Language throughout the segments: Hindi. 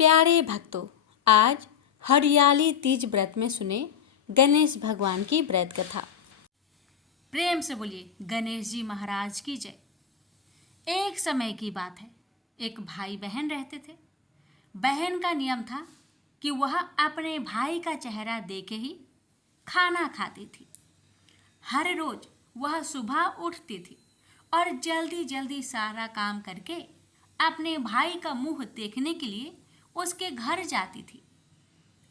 प्यारे भक्तों, आज हरियाली तीज व्रत में सुने गणेश भगवान की व्रत कथा। प्रेम से बोलिए गणेश जी महाराज की जय। एक समय की बात है, एक भाई बहन रहते थे। बहन का नियम था कि वह अपने भाई का चेहरा देखे ही खाना खाती थी। हर रोज वह सुबह उठती थी और जल्दी जल्दी सारा काम करके अपने भाई का मुंह देखने के लिए उसके घर जाती थी।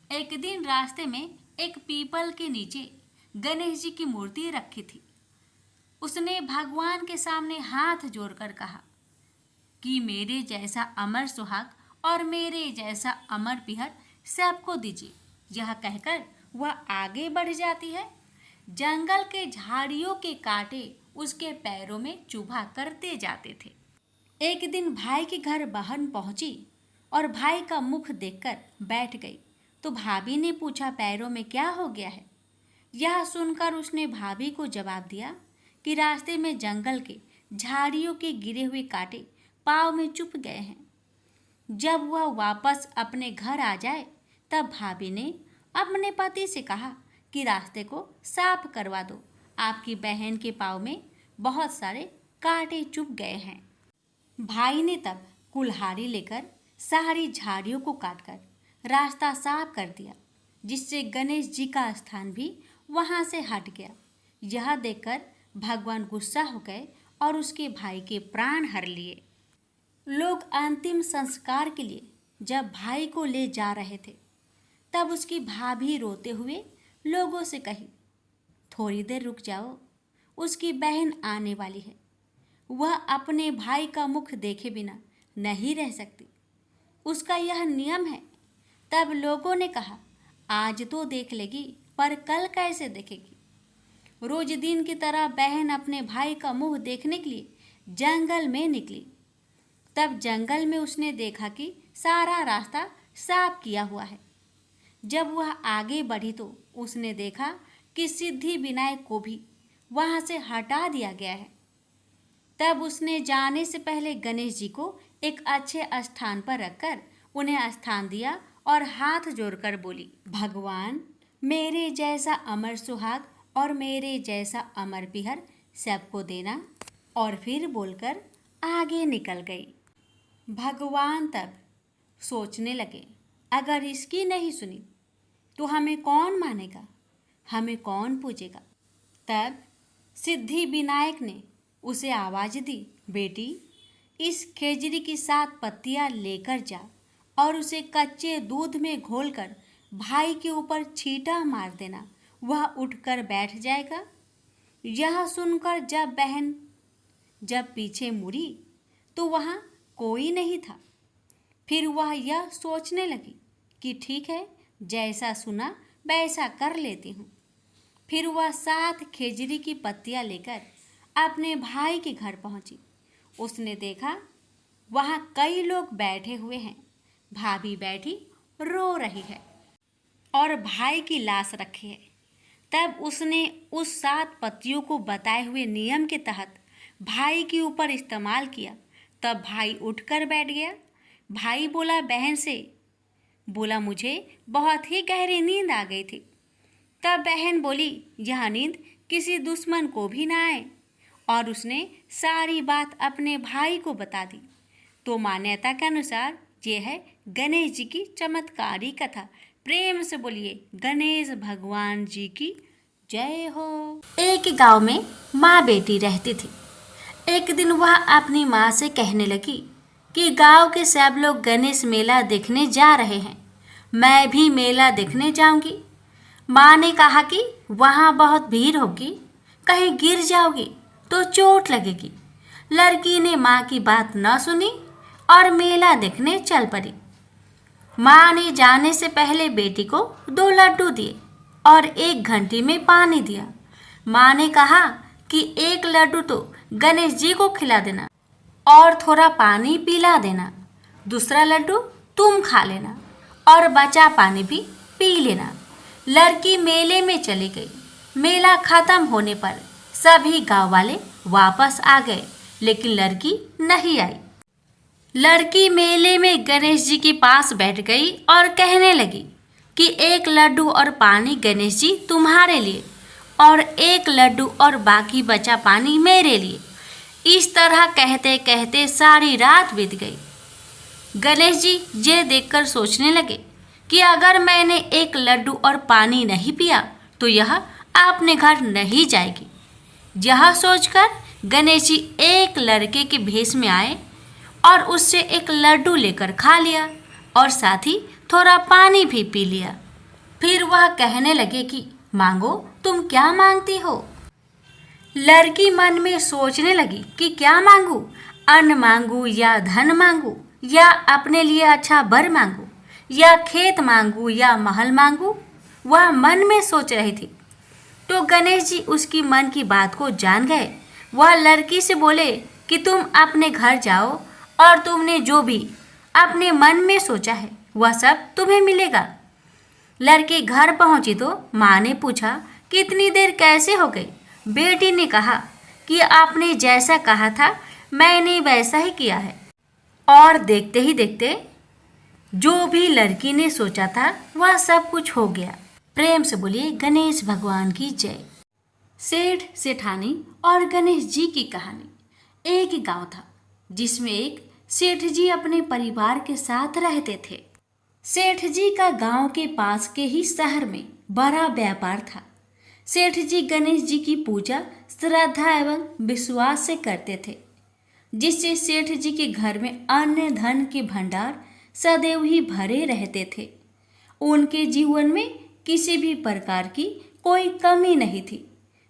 एक दिन रास्ते में एक पीपल के नीचे गणेश जी की मूर्ति रखी थी। उसने भगवान के सामने हाथ जोड़कर कहा कि मेरे जैसा अमर सुहाग और मेरे जैसा अमर पिहर सबको दीजिए। यह कहकर वह आगे बढ़ जाती है। जंगल के झाड़ियों के कांटे उसके पैरों में चुभा करते जाते थे। एक दिन भाई के घर बहन पहुंची और भाई का मुख देखकर बैठ गई तो भाभी ने पूछा, पैरों में क्या हो गया है? यह सुनकर उसने भाभी को जवाब दिया कि रास्ते में जंगल के झाड़ियों के गिरे हुए कांटे पाँव में चुभ गए हैं। जब वह वापस अपने घर आ जाए तब भाभी ने अपने पति से कहा कि रास्ते को साफ करवा दो, आपकी बहन के पाँव में बहुत सारे कांटे चुभ गए हैं। भाई ने तब कुल्हाड़ी लेकर सारी झाड़ियों को काटकर रास्ता साफ कर दिया, जिससे गणेश जी का स्थान भी वहां से हट गया। यह देखकर भगवान गुस्सा हो गए और उसके भाई के प्राण हर लिए। लोग अंतिम संस्कार के लिए जब भाई को ले जा रहे थे तब उसकी भाभी रोते हुए लोगों से कही, थोड़ी देर रुक जाओ, उसकी बहन आने वाली है, वह अपने भाई का मुख देखे बिना नहीं रह सकती, उसका यह नियम है। तब लोगों ने कहा, आज तो देख लेगी पर कल कैसे देखेगी? रोज दिन की तरह बहन अपने भाई का मुंह देखने के लिए जंगल में निकली। तब जंगल में उसने देखा कि सारा रास्ता साफ किया हुआ है। जब वह आगे बढ़ी तो उसने देखा कि सिद्धि विनायक को भी वहां से हटा दिया गया है। तब उसने जाने से पहले गणेश जी को एक अच्छे स्थान पर रखकर उन्हें स्थान दिया और हाथ जोड़कर बोली, भगवान मेरे जैसा अमर सुहाग और मेरे जैसा अमर पिहर सबको देना। और फिर बोलकर आगे निकल गई। भगवान तब सोचने लगे, अगर इसकी नहीं सुनी तो हमें कौन मानेगा, हमें कौन पूजेगा? तब सिद्धि विनायक ने उसे आवाज दी, बेटी इस खेजड़ी की 7 पत्तियां लेकर जा और उसे कच्चे दूध में घोलकर भाई के ऊपर छींटा मार देना, वह उठकर बैठ जाएगा। यह सुनकर जब बहन पीछे मुड़ी तो वहाँ कोई नहीं था। फिर वह यह सोचने लगी कि ठीक है, जैसा सुना वैसा कर लेती हूँ। फिर वह 7 खेजड़ी की पत्तियां लेकर अपने भाई के घर पहुंची। उसने देखा वहाँ कई लोग बैठे हुए हैं। भाभी बैठी रो रही है और भाई की लाश रखी है। तब उसने उस 7 पत्तियों को बताए हुए नियम के तहत भाई के ऊपर इस्तेमाल किया। तब भाई उठकर बैठ गया। भाई बोला बहन से, बोला मुझे बहुत ही गहरी नींद आ गई थी। तब बहन बोली, यह नींद किसी दुश्मन को भी ना आए। और उसने सारी बात अपने भाई को बता दी। तो मान्यता के अनुसार ये है गणेश जी की चमत्कारी कथा। प्रेम से बोलिए गणेश भगवान जी की जय हो। एक गांव में माँ बेटी रहती थी। एक दिन वह अपनी माँ से कहने लगी कि गांव के सब लोग गणेश मेला देखने जा रहे हैं, मैं भी मेला देखने जाऊंगी। माँ ने कहा कि वहाँ बहुत भीड़ होगी, कहीं गिर जाओगी तो चोट लगेगी। लड़की ने माँ की बात न सुनी और मेला देखने चल पड़ी। माँ ने जाने से पहले बेटी को 2 लड्डू दिए और 1 घंटी में पानी दिया। माँ ने कहा कि 1 लड्डू तो गणेश जी को खिला देना और थोड़ा पानी पिला देना, दूसरा लड्डू तुम खा लेना और बचा पानी भी पी लेना। लड़की मेले में चली गई। मेला खत्म होने पर सभी गांव वाले वापस आ गए, लेकिन लड़की नहीं आई। लड़की मेले में गणेश जी के पास बैठ गई और कहने लगी कि एक लड्डू और पानी गणेश जी तुम्हारे लिए और एक लड्डू और बाकी बचा पानी मेरे लिए। इस तरह कहते कहते सारी रात बीत गई। गणेश जी ये देखकर सोचने लगे कि अगर मैंने एक लड्डू और पानी नहीं पिया तो यह अपने घर नहीं जाएगी। यह सोचकर गणेश जी एक लड़के के भेष में आए और उससे एक लड्डू लेकर खा लिया और साथ ही थोड़ा पानी भी पी लिया। फिर वह कहने लगे कि मांगो, तुम क्या मांगती हो। लड़की मन में सोचने लगी कि क्या मांगू, अन्न मांगू या धन मांगू या अपने लिए अच्छा वर मांगू या खेत मांगू या महल मांगू। वह मन में सोच रही थी तो गणेश जी उसकी मन की बात को जान गए। वह लड़की से बोले कि तुम अपने घर जाओ और तुमने जो भी अपने मन में सोचा है वह सब तुम्हें मिलेगा। लड़की घर पहुंची तो माँ ने पूछा कि इतनी देर कैसे हो गई। बेटी ने कहा कि आपने जैसा कहा था मैंने वैसा ही किया है। और देखते ही देखते जो भी लड़की ने सोचा था वह सब कुछ हो गया। प्रेम से बोलिए गणेश भगवान की जय। सेठ सेठानी और गणेश जी की कहानी। एक गांव था जिसमें एक सेठ जी अपने परिवार के साथ रहते थे। सेठ जी का गांव के पास के ही शहर में बड़ा व्यापार था। सेठ जी गणेश जी की पूजा श्रद्धा एवं विश्वास से करते थे, जिससे सेठ जी के घर में अन्न धन के भंडार सदैव ही भरे रहते थे। उनके जीवन में किसी भी प्रकार की कोई कमी नहीं थी।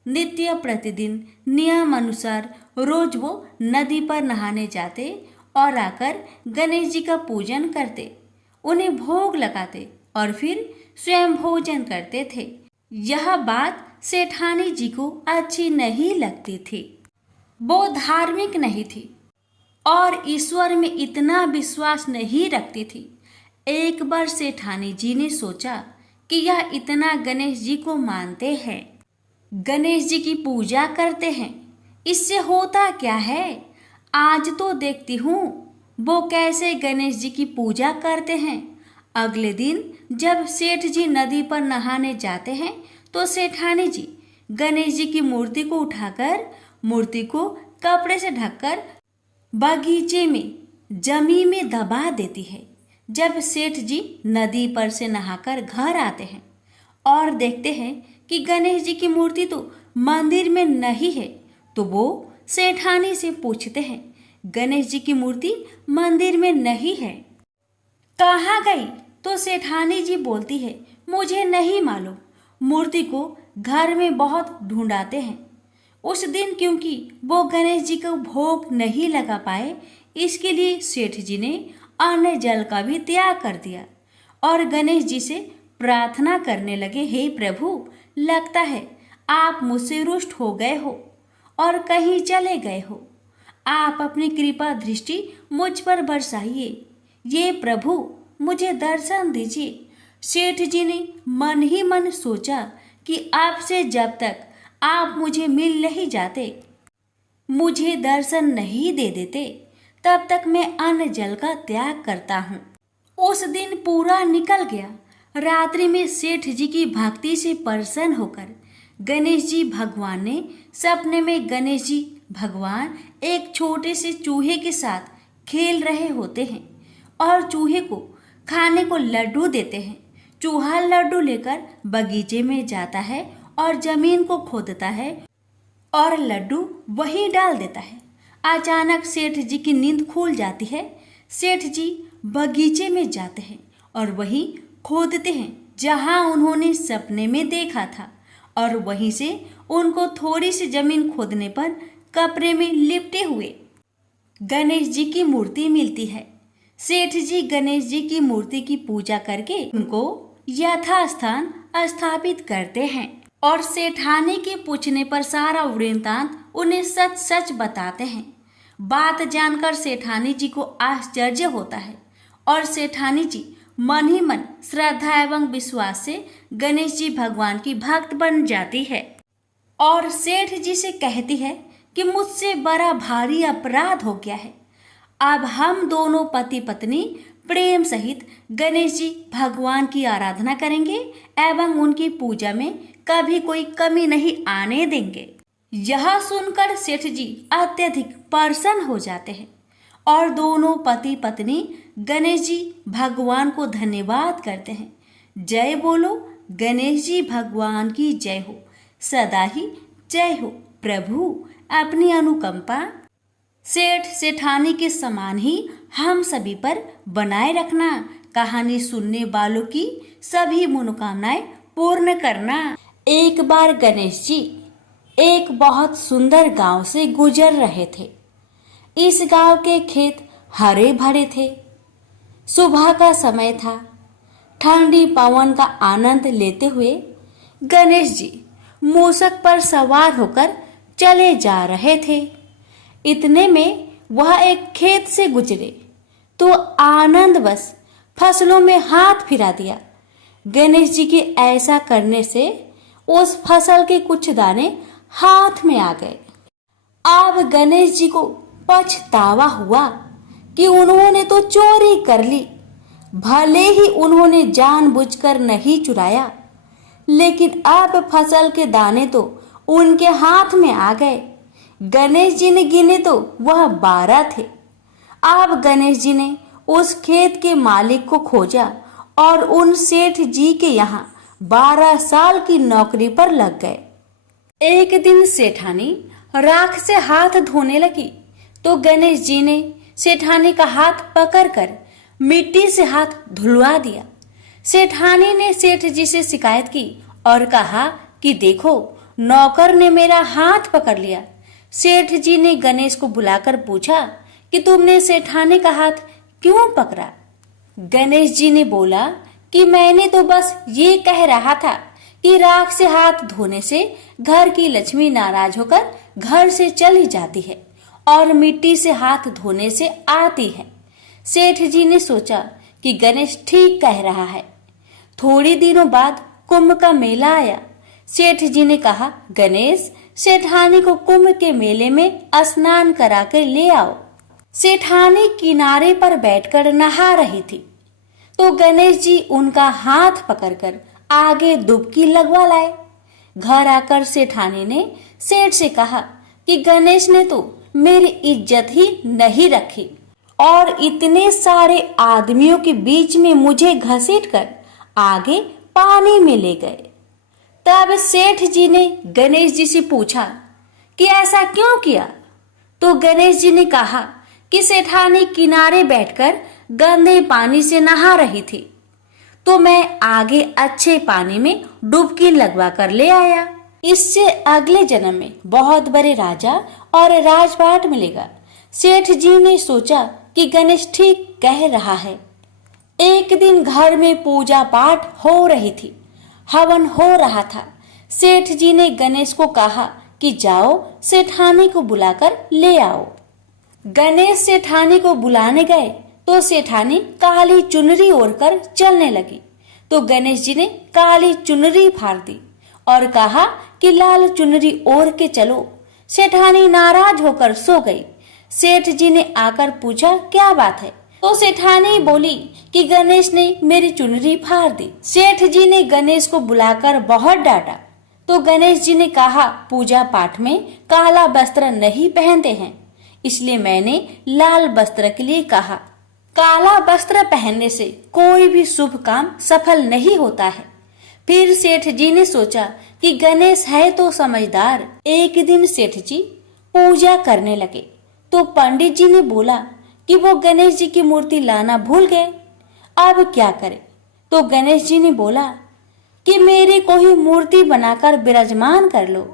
नित्य प्रतिदिन नियम अनुसार रोज वो नदी पर नहाने जाते और आकर गणेश जी का पूजन करते, उन्हें भोग लगाते और फिर स्वयं भोजन करते थे। यह बात सेठानी जी को अच्छी नहीं लगती थी। वो धार्मिक नहीं थी और ईश्वर में इतना विश्वास नहीं रखती थी। एक बार सेठानी जी ने सोचा कि यह इतना गणेश जी को मानते हैं, गणेश जी की पूजा करते हैं, इससे होता क्या है। आज तो देखती हूँ वो कैसे गणेश जी की पूजा करते हैं। अगले दिन जब सेठ जी नदी पर नहाने जाते हैं तो सेठानी जी गणेश जी की मूर्ति को उठाकर मूर्ति को कपड़े से ढककर बगीचे में जमीन में दबा देती है। जब सेठ जी नदी पर से नहाकर घर आते हैं और देखते हैं कि गणेश जी की मूर्ति तो मंदिर में नहीं है, तो वो सेठानी से पूछते हैं गणेश जी की मूर्ति मंदिर में नहीं है, कहाँ गई। तो सेठानी जी बोलती है मुझे नहीं मालूम, मूर्ति को घर में बहुत ढूंढाते हैं। उस दिन क्योंकि वो गणेश जी को भोग नहीं लगा पाए, इसके लिए सेठ जी ने अन्न जल का भी त्याग कर दिया और गणेश जी से प्रार्थना करने लगे, हे प्रभु, लगता है आप मुझसे रुष्ट हो गए हो और कहीं चले गए हो। आप अपनी कृपा दृष्टि मुझ पर बरसाइए। ये प्रभु मुझे दर्शन दीजिए। सेठ जी ने मन ही मन सोचा कि आपसे जब तक आप मुझे मिल नहीं जाते, मुझे दर्शन नहीं दे देते, तब तक मैं अन्न जल का त्याग करता हूँ। उस दिन पूरा निकल गया। रात्रि में सेठ जी की भक्ति से प्रसन्न होकर गणेश जी भगवान ने सपने में गणेश जी भगवान एक छोटे से चूहे के साथ खेल रहे होते हैं और चूहे को खाने को लड्डू देते हैं। चूहा लड्डू लेकर बगीचे में जाता है और जमीन को खोदता है और लड्डू वहीं डाल देता है। अचानक सेठ जी की नींद खुल जाती है। सेठ जी बगीचे में जाते हैं और वहीं खोदते हैं जहां उन्होंने सपने में देखा था, और वहीं से उनको थोड़ी सी जमीन खोदने पर कपड़े में लिपटे हुए गणेश जी की मूर्ति मिलती है। सेठ जी गणेश जी की मूर्ति की पूजा करके उनको यथास्थान स्थापित करते हैं और सेठानी के पूछने पर सारा वृत्तांत उन्हें सच सच बताते हैं। बात जानकर सेठानी जी को आश्चर्य होता है और सेठानी जी मन ही मन श्रद्धा एवं विश्वास से गणेश जी भगवान की भक्त बन जाती है और सेठ जी से कहती है कि मुझसे बड़ा भारी अपराध हो गया है। अब हम दोनों पति पत्नी प्रेम सहित गणेश जी भगवान की आराधना करेंगे एवं उनकी पूजा में कभी कोई कमी नहीं आने देंगे। यह सुनकर सेठ जी अत्यधिक प्रसन्न हो जाते हैं और दोनों पति पत्नी गणेश जी भगवान को धन्यवाद करते हैं। जय बोलो गणेश जी भगवान की जय हो, सदा ही जय हो प्रभु, अपनी अनुकंपा सेठ सेठानी के समान ही हम सभी पर बनाए रखना। कहानी सुनने वालों की सभी मनोकामनाएं पूर्ण करना। एक बार गणेश जी एक बहुत सुंदर गांव से गुजर रहे थे। इस गांव के खेत हरे भरे थे। सुबह का समय था। ठंडी पवन का आनंद लेते हुए गणेश जी मूषक पर सवार होकर चले जा रहे थे। इतने में वह एक खेत से गुजरे तो आनंदवश फसलों में हाथ फिरा दिया। गणेश जी के ऐसा करने से उस फसल के कुछ दाने हाथ में आ गए। अब गणेश जी को पछतावा हुआ कि उन्होंने तो चोरी कर ली। भले ही उन्होंने जानबूझकर नहीं चुराया, लेकिन अब फसल के दाने तो उनके हाथ में आ गए। गणेश जी ने गिने तो वह 12 थे। अब गणेश जी ने उस खेत के मालिक को खोजा और उन सेठ जी के यहाँ 12 साल की नौकरी पर लग गए। एक दिन सेठानी राख से हाथ धोने लगी तो गणेश जी ने सेठानी का हाथ पकड़कर मिट्टी से हाथ धुलवा दिया। सेठानी ने सेठ जी से शिकायत की और कहा कि देखो, नौकर ने मेरा हाथ पकड़ लिया। सेठ जी ने गणेश को बुलाकर पूछा कि तुमने सेठानी का हाथ क्यों पकड़ा? गणेश जी ने बोला कि मैंने तो बस ये कह रहा था कि राख से हाथ धोने से घर की लक्ष्मी नाराज होकर घर से चली जाती है और मिट्टी से हाथ धोने से आती है। सेठ जी ने सोचा कि गणेश ठीक कह रहा है। थोड़ी दिनों बाद कुंभ का मेला आया। सेठ जी ने कहा, गणेश, सेठानी को कुंभ के मेले में स्नान करा कर ले आओ। सेठानी किनारे पर बैठकर नहा रही थी तो गणेश जी उनका हाथ पकड़कर आगे डुबकी लगवा लाए। घर आकर सेठानी ने सेठ से कहा कि गणेश ने तो मेरी इज्जत ही नहीं रखी और इतने सारे आदमियों के बीच में मुझे घसीटकर आगे पानी में ले गए। तब सेठ जी ने गणेश जी से पूछा कि ऐसा क्यों किया? तो गणेश जी ने कहा कि सेठानी किनारे बैठकर गंदे पानी से नहा रही थी तो मैं आगे अच्छे पानी में डुबकी लगवा कर ले आया। इससे अगले जन्म में बहुत बड़े राजा और राजपाट मिलेगा। सेठ जी ने सोचा कि गणेश ठीक कह रहा है। एक दिन घर में पूजा पाठ हो रही थी, हवन हो रहा था। सेठ जी ने गणेश को कहा कि जाओ सेठानी को बुलाकर ले आओ। गणेश सेठानी को बुलाने गए तो सेठानी काली चुनरी ओढ़कर चलने लगी तो गणेश जी ने काली चुनरी फाड़ दी और कहा कि लाल चुनरी ओढ़ के चलो। सेठानी नाराज होकर सो गई। सेठ जी ने आकर पूछा, क्या बात है? तो सेठानी बोली कि गणेश ने मेरी चुनरी फाड़ दी। सेठ जी ने गणेश को बुलाकर बहुत डांटा तो गणेश जी ने कहा, पूजा पाठ में काला वस्त्र नहीं पहनते हैं, इसलिए मैंने लाल वस्त्र के लिए कहा। काला वस्त्र पहनने से कोई भी शुभ काम सफल नहीं होता है। फिर सेठ जी ने सोचा कि गणेश है तो समझदार। एक दिन सेठ जी पूजा करने लगे तो पंडित जी ने बोला कि वो गणेश जी की मूर्ति लाना भूल गए, अब क्या करें? तो गणेश जी ने बोला कि मेरे को ही मूर्ति बनाकर विराजमान कर लो,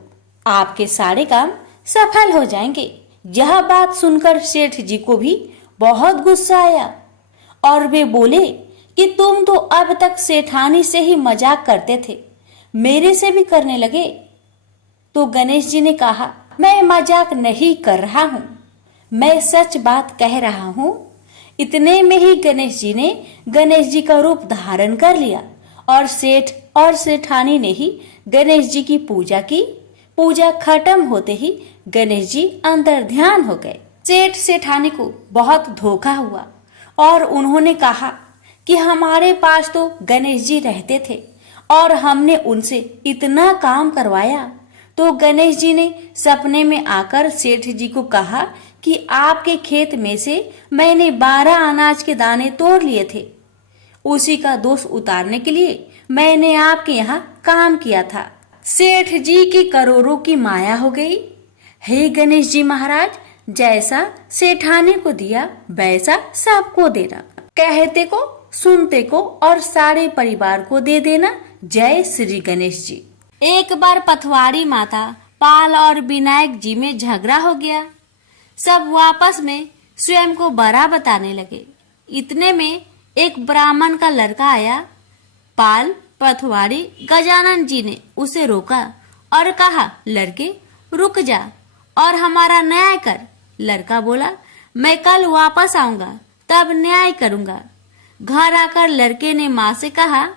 आपके सारे काम सफल हो जाएंगे। यह बात सुनकर सेठ जी को भी बहुत गुस्सा आया और वे बोले कि तुम तो अब तक सेठानी से ही मजाक करते थे, मेरे से भी करने लगे। तो गणेश जी ने कहा, मैं मजाक नहीं कर रहा हूँ, मैं सच बात कह रहा हूँ। इतने में ही गणेश जी ने गणेश जी का रूप धारण कर लिया और सेठ और सेठानी ने ही गणेश जी की पूजा की। पूजा खत्म होते ही गणेश जी अंतर ध्यान हो गए। सेठ सेठानी को बहुत धोखा हुआ और उन्होंने कहा कि हमारे पास तो गणेश जी रहते थे और हमने उनसे इतना काम करवाया। तो गणेश जी ने सपने में आकर सेठ जी को कहा कि आपके खेत में से मैंने 12 अनाज के दाने तोड़ लिए थे, उसी का दोष उतारने के लिए मैंने आपके यहाँ काम किया था। सेठ जी की करोड़ों की माया हो गई। हे गणेश जी महाराज, जैसा सेठानी को दिया वैसा सबको देना, कहते को सुनते को और सारे परिवार को दे देना। जय श्री गणेश जी। एक बार पथवारी माता पाल और विनायक जी में झगड़ा हो गया। सब वापस में स्वयं को बड़ा बताने लगे। इतने में एक ब्राह्मण का लड़का आया। पाल पथवारी गजानन जी ने उसे रोका और कहा, लड़के रुक जा और हमारा न्याय कर। लड़का बोला, मैं कल वापस आऊंगा तब न्याय करूंगा। घर आकर लड़के ने माँ से कहा,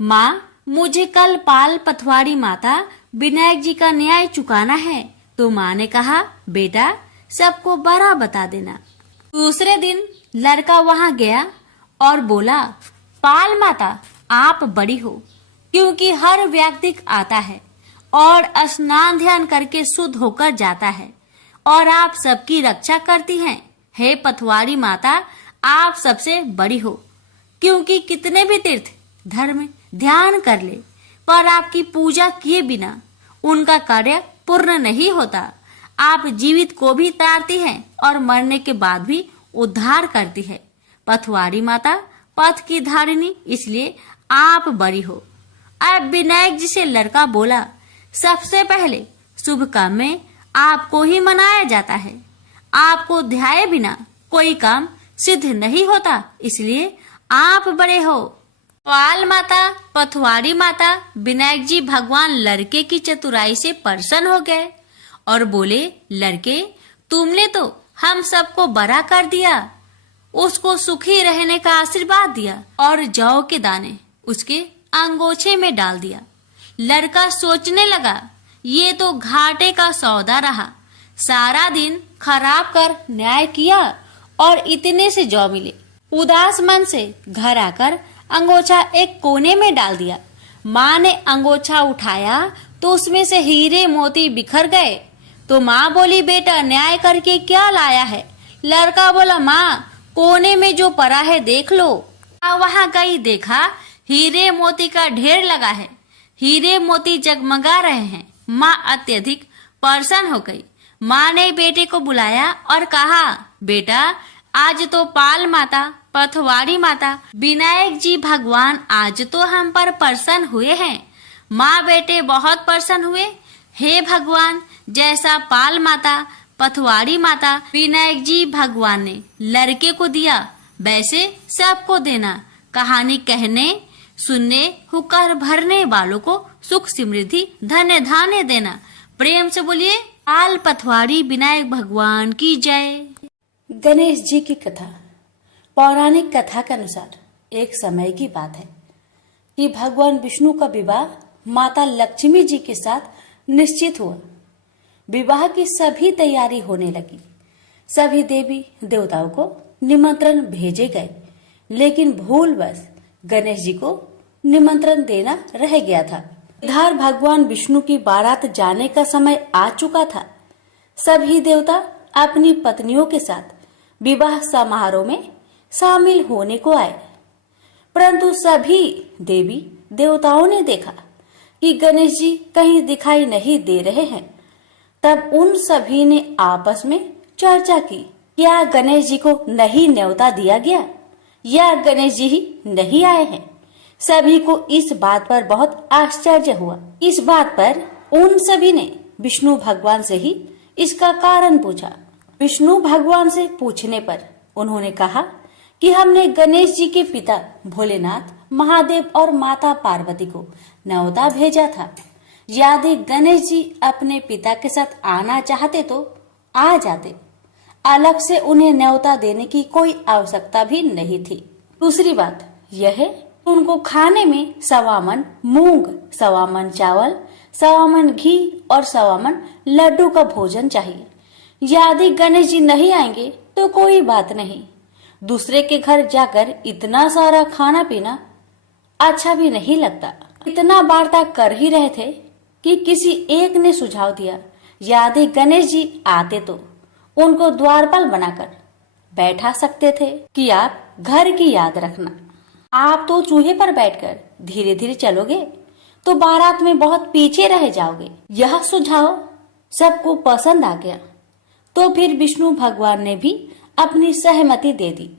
माँ मुझे कल पाल पथवारी माता विनायक जी का न्याय चुकाना है। तो माँ ने कहा, बेटा सबको बड़ा बता देना। दूसरे दिन लड़का वहां गया और बोला, पाल माता आप बड़ी हो, क्योंकि हर व्यक्ति आता है और स्नान ध्यान करके शुद्ध होकर जाता है और आप सबकी रक्षा करती हैं। हे पथवारी माता आप सबसे बड़ी हो, क्योंकि कितने भी तीर्थ धर्म ध्यान कर ले पर आपकी पूजा किए बिना उनका कार्य पूर्ण नहीं होता। आप जीवित को भी तारती हैं और मरने के बाद भी उद्धार करती है। पथवारी माता पथ की धारिणी, इसलिए आप बड़ी हो। अब विनायक जी से लड़का बोला, सबसे पहले शुभ काम में आपको ही मनाया जाता है। आपको ध्याये बिना कोई काम सिद्ध नहीं होता, इसलिए आप बड़े हो। पाल माता पथवारी माता विनायक जी भगवान लड़के की चतुराई से प्रसन्न हो गए और बोले, लड़के तुमने तो हम सबको बड़ा कर दिया। उसको सुखी रहने का आशीर्वाद दिया और जौ के दाने उसके अंगोछे में डाल दिया। लड़का सोचने लगा, ये तो घाटे का सौदा रहा। सारा दिन खराब कर न्याय किया और इतने से जौ मिले। उदास मन से घर आकर अंगोछा एक कोने में डाल दिया। माँ ने अंगोछा उठाया तो उसमें से हीरे मोती बिखर गए। तो माँ बोली, बेटा न्याय करके क्या लाया है? लड़का बोला, माँ कोने में जो पड़ा है देख लो। वहां गई, देखा हीरे मोती का ढेर लगा है। हीरे मोती जगमगा रहे हैं। माँ अत्यधिक प्रसन्न हो गई। माँ ने बेटे को बुलाया और कहा, बेटा आज तो पाल माता पथवारी माता विनायक जी भगवान आज तो हम पर प्रसन्न हुए हैं। माँ बेटे बहुत प्रसन्न हुए। हे भगवान, जैसा पाल माता पथवारी माता विनायक जी भगवान ने लड़के को दिया वैसे सबको देना। कहानी कहने सुनने हुक्कर भरने वालों को सुख समृद्धि धन्य धान्य देना। प्रेम से बोलिए पाल पथवारी विनायक भगवान की जय। गणेश जी की कथा। पौराणिक कथा के अनुसार एक समय की बात है कि भगवान विष्णु का विवाह माता लक्ष्मी जी के साथ निश्चित हुआ। विवाह की सभी तैयारी होने लगी। सभी देवी देवताओं को निमंत्रण भेजे गए, लेकिन भूलवश गणेश जी को निमंत्रण देना रह गया था। इधर भगवान विष्णु की बारात जाने का समय आ चुका था। सभी देवता अपनी पत्नियों के साथ विवाह समारोह में शामिल होने को आए, परंतु सभी देवी देवताओं ने देखा कि गणेश जी कहीं दिखाई नहीं दे रहे हैं। तब उन सभी ने आपस में चर्चा की, क्या गणेश जी को नहीं न्योता दिया गया या गणेश जी ही नहीं आए हैं। सभी को इस बात पर बहुत आश्चर्य हुआ। इस बात पर उन सभी ने विष्णु भगवान से ही इसका कारण पूछा। विष्णु भगवान से पूछने पर उन्होंने कहा कि हमने गणेश जी के पिता भोलेनाथ महादेव और माता पार्वती को न्योता भेजा था। यदि गणेश जी अपने पिता के साथ आना चाहते तो आ जाते। अलग से उन्हें न्योता देने की कोई आवश्यकता भी नहीं थी। दूसरी बात यह है, उनको खाने में 1.25 मन मूंग, 1.25 मन चावल, 1.25 मन घी और 1.25 मन लड्डू का भोजन चाहिए। यदि गणेश जी नहीं आएंगे तो कोई बात नहीं, दूसरे के घर जाकर इतना सारा खाना पीना अच्छा भी नहीं लगता। इतना वार्ता कर ही रहे थे कि किसी एक ने सुझाव दिया, यदि गणेश जी आते तो उनको द्वारपाल बनाकर बैठा सकते थे कि आप घर की याद रखना। आप तो चूहे पर बैठकर धीरे धीरे चलोगे तो बारात में बहुत पीछे रह जाओगे। यह सुझाव सबको पसंद आ गया तो फिर विष्णु भगवान ने भी अपनी सहमति दे दी।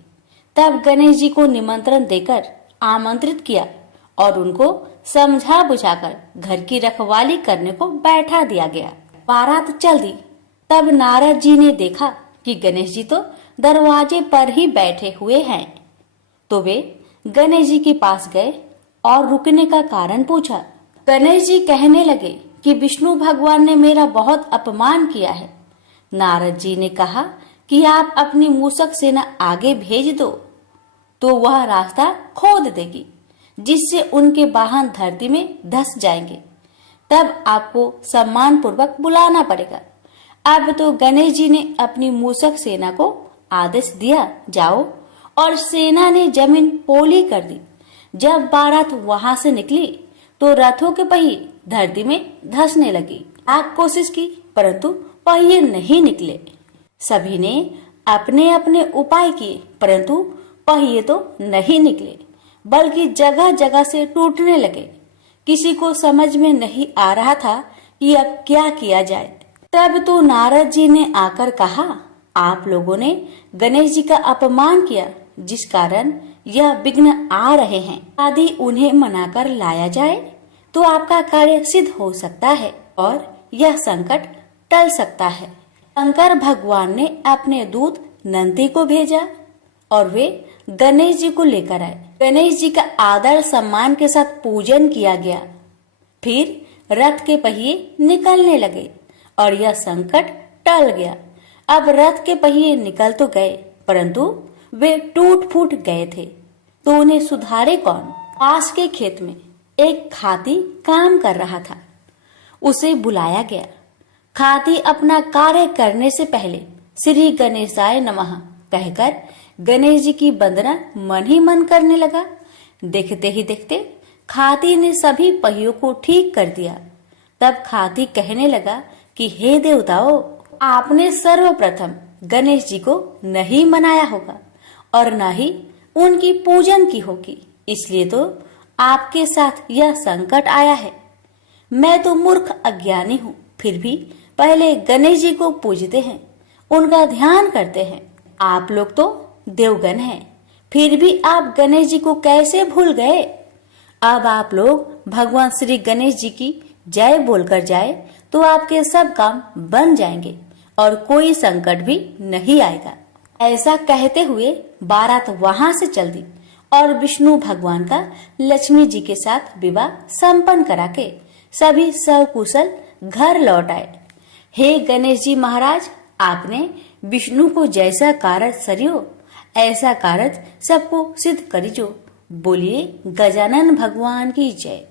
तब गणेश जी को निमंत्रण देकर आमंत्रित किया और उनको समझा बुझाकर घर की रखवाली करने को बैठा दिया गया। बारात चल दी। तब नारद जी ने देखा कि गणेश जी तो दरवाजे पर ही बैठे हुए हैं, तो वे गणेश जी के पास गए और रुकने का कारण पूछा। गणेश जी कहने लगे कि विष्णु भगवान ने मेरा बहुत अपमान किया है। नारद जी ने कहा कि आप अपनी मूषक सेना आगे भेज दो तो वह रास्ता खोद देगी, जिससे उनके वाहन धरती में धंस जाएंगे। तब आपको सम्मान पूर्वक बुलाना पड़ेगा। अब तो गणेश जी ने अपनी मूषक सेना को आदेश दिया, जाओ, और सेना ने जमीन पोली कर दी। जब बारात वहां से निकली तो रथों के पहिए धरती में धंसने लगी। आप कोशिश की परंतु पहिए नहीं निकले। सभी ने अपने अपने उपाय किए परंतु पहिए तो नहीं निकले, बल्कि जगह जगह से टूटने लगे। किसी को समझ में नहीं आ रहा था कि अब क्या किया जाए। तब तो नारद जी ने आकर कहा, आप लोगों ने गणेश जी का अपमान किया, जिस कारण यह विघ्न आ रहे हैं। यदि उन्हें मनाकर लाया जाए तो आपका कार्य सिद्ध हो सकता है और यह संकट टल सकता है। शंकर भगवान ने अपने दूत नंदी को भेजा और वे गणेश जी को लेकर आए। गणेश जी का आदर सम्मान के साथ पूजन किया गया। फिर रथ के पहिए निकलने लगे और यह संकट टल गया। अब रथ के पहिए निकल तो गए परंतु वे टूट फूट गए थे, तो उन्हें सुधारे कौन। पास के खेत में एक खाती काम कर रहा था। उसे बुलाया गया। खाती अपना कार्य करने से पहले श्री गणेशाय नमः कहकर गणेश जी की वंदना मन ही मन करने लगा। देखते ही देखते खाती ने सभी पहियों को ठीक कर दिया। तब खाती कहने लगा कि हे देवताओं, आपने सर्वप्रथम गणेश जी को नहीं मनाया होगा और न ही उनकी पूजन की होगी, इसलिए तो आपके साथ यह संकट आया है। मैं तो मूर्ख अज्ञानी हूँ, फिर भी पहले गणेश जी को पूजते हैं, उनका ध्यान करते हैं। आप लोग तो देवगण हैं, फिर भी आप गणेश जी को कैसे भूल गए। अब आप लोग भगवान श्री गणेश जी की जय बोलकर जाए तो आपके सब काम बन जाएंगे और कोई संकट भी नहीं आएगा। ऐसा कहते हुए बारात वहां से चल दी और विष्णु भगवान का लक्ष्मी जी के साथ विवाह संपन्न करा के सभी सकुशल घर लौट आए। हे गणेश जी महाराज, आपने विष्णु को जैसा कार्य सरियो ऐसा कार्य सबको सिद्ध करिजो। बोलिए गजानन भगवान की जय।